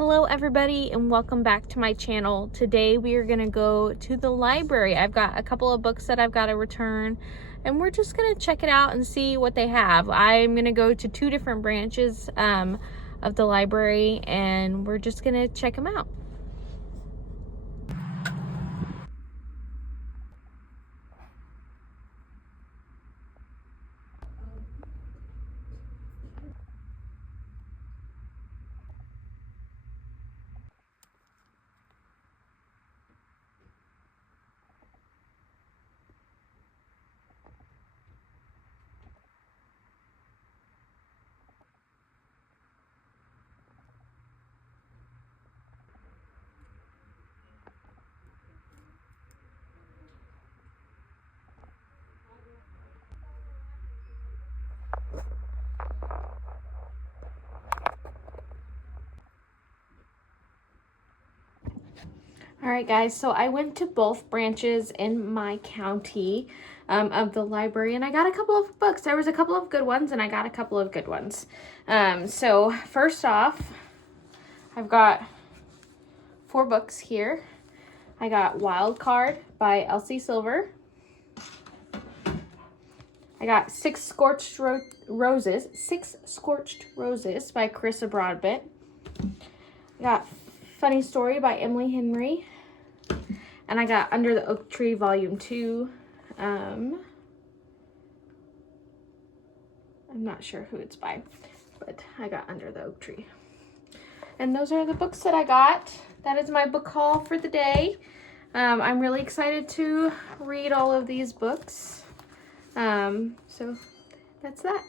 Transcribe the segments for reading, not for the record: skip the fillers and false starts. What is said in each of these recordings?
Hello everybody and welcome back to my channel. Today we are gonna go to the library. I've got a couple of books that I've got to return and we're just gonna check it out and see what they have. I'm gonna go to two different branches of the library and we're just gonna check them out. Alright guys, so I went to both branches in my county of the library and I got a couple of books. There was a couple of good ones and I got a couple of good ones. So first off, I've got 4 books here. I got Wild Card by Elsie Silver. I got Six Scorched Roses by Carissa Broadbent. I got Funny Story by Emily Henry. And I got Under the Oak Tree Volume 2. I'm not sure who it's by, but I got Under the Oak Tree. And those are the books that I got. That is my book haul for the day. I'm really excited to read all of these books. So that's that.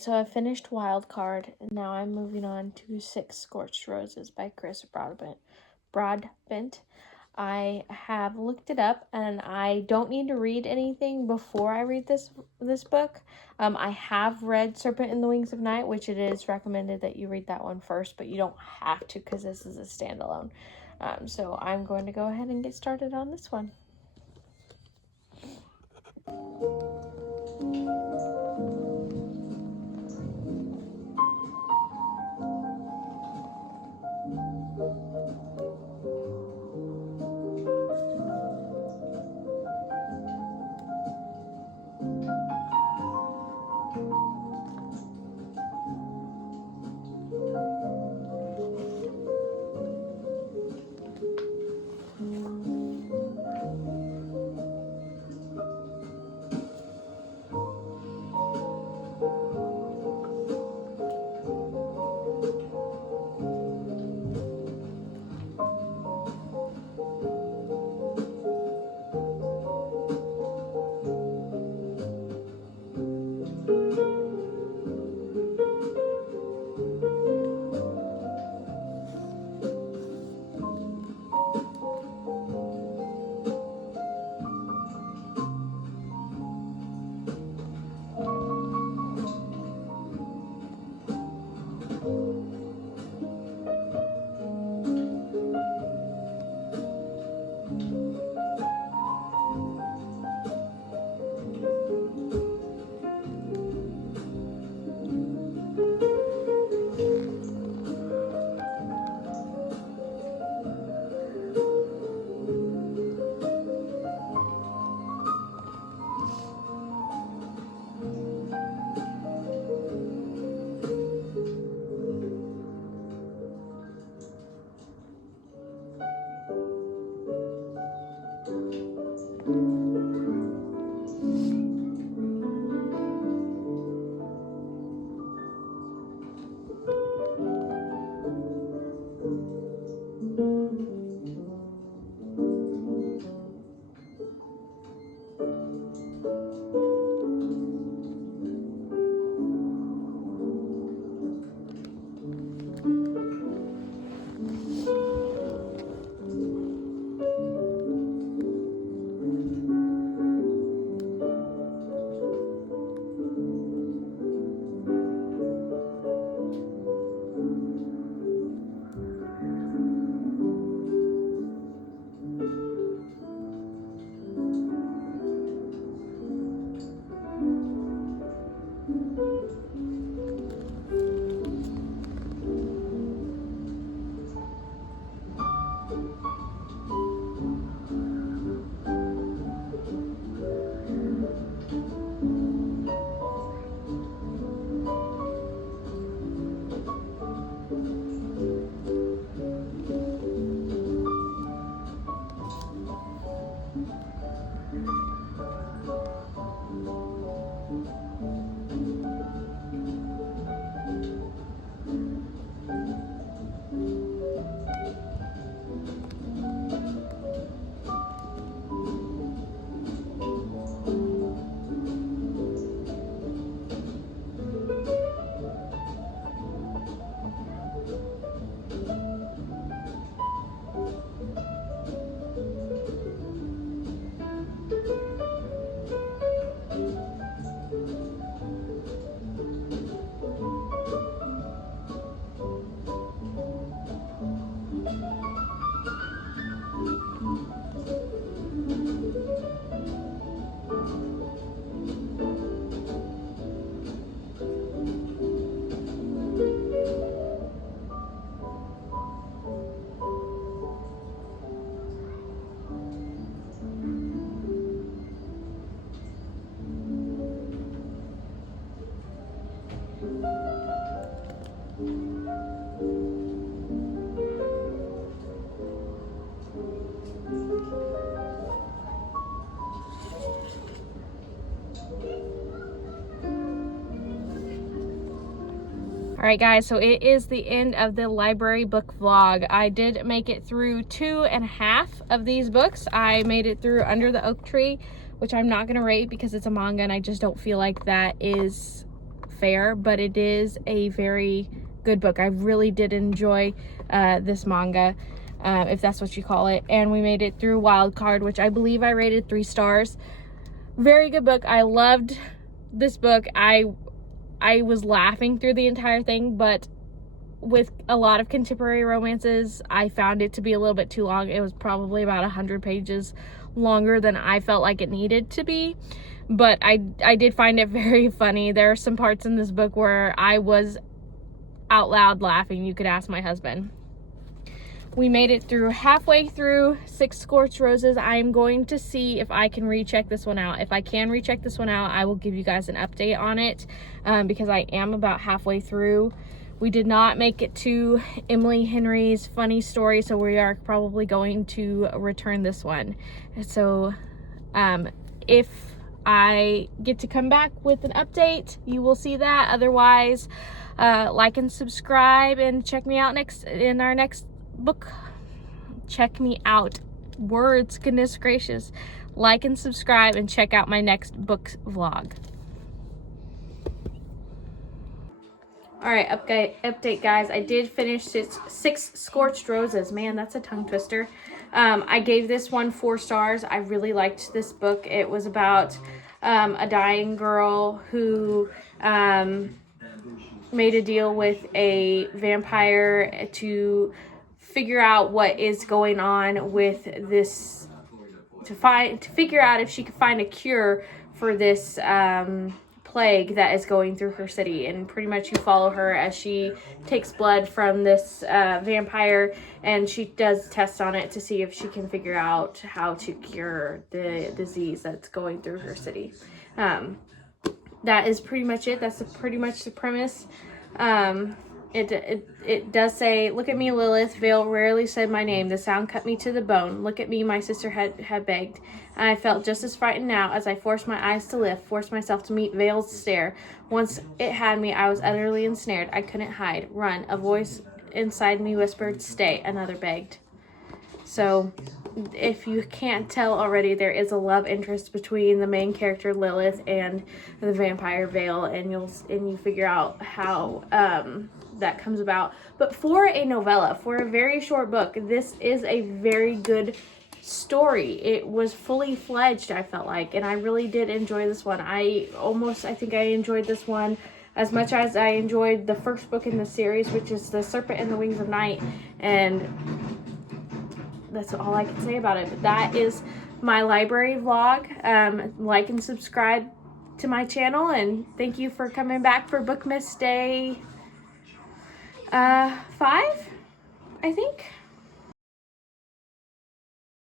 right, so I finished Wild Card, and now I'm moving on to Six Scorched Roses by Chris Broadbent. I have looked it up, and I don't need to read anything before I read this book. I have read Serpent in the Wings of Night, which it is recommended that you read that one first, but you don't have to because this is a standalone. So I'm going to go ahead and get started on this one. All right, guys, so it is the end of the library book vlog. I did make it through 2.5 of these books. I made it through Under the Oak Tree, which I'm not going to rate because it's a manga and I just don't feel like that is fair, but it is a very good book. I really did enjoy this manga, if that's what you call it. And we made it through wild card, which I believe I rated 3 stars. Very good book. I loved this book. I was laughing through the entire thing, but with a lot of contemporary romances, I found it to be a little bit too long. It was probably about 100 pages longer than I felt like it needed to be, but I did find it very funny. There are some parts in this book where I was out loud laughing. You could ask my husband. We made it through halfway through 6 Scorched Roses. I'm going to see if I can recheck this one out. If I can recheck this one out, I will give you guys an update on it, because I am about halfway through. We did not make it to Emily Henry's funny story, so we are probably going to return this one. So if I get to come back with an update, you will see that. Otherwise, like and subscribe, and check me out in our next book. Check me out. Words, goodness gracious. Like and subscribe, and check out my next book vlog. Alright, update guys. I did finish 6 Scorched Roses. Man, that's a tongue twister. I gave this one 4 stars. I really liked this book. It was about a dying girl who made a deal with a vampire to figure out what is going on with this, to figure out if she could find a cure for this plague that is going through her city. And pretty much you follow her as she takes blood from this vampire, and she does tests on it to see if she can figure out how to cure the disease that's going through her city. That is pretty much it. That's pretty much the premise. It does say, "Look at me, Lilith. Vale rarely said my name. The sound cut me to the bone. Look at me, my sister had begged. And I felt just as frightened now as I forced my eyes to lift, forced myself to meet Vale's stare. Once it had me, I was utterly ensnared. I couldn't hide, run. A voice inside me whispered, 'Stay,' another begged." So, if you can't tell already, there is a love interest between the main character Lilith and the vampire Vale, and you figure out how that comes about. But for a novella, for a very short book, this is a very good story. It was fully fledged, I felt like, and I really did enjoy this one. I think I enjoyed this one as much as I enjoyed the first book in the series, which is The Serpent and the Wings of Night, and that's all I can say about it. But that is my library vlog. Like and subscribe to my channel, and thank you for coming back for Bookmas Day 5, I think.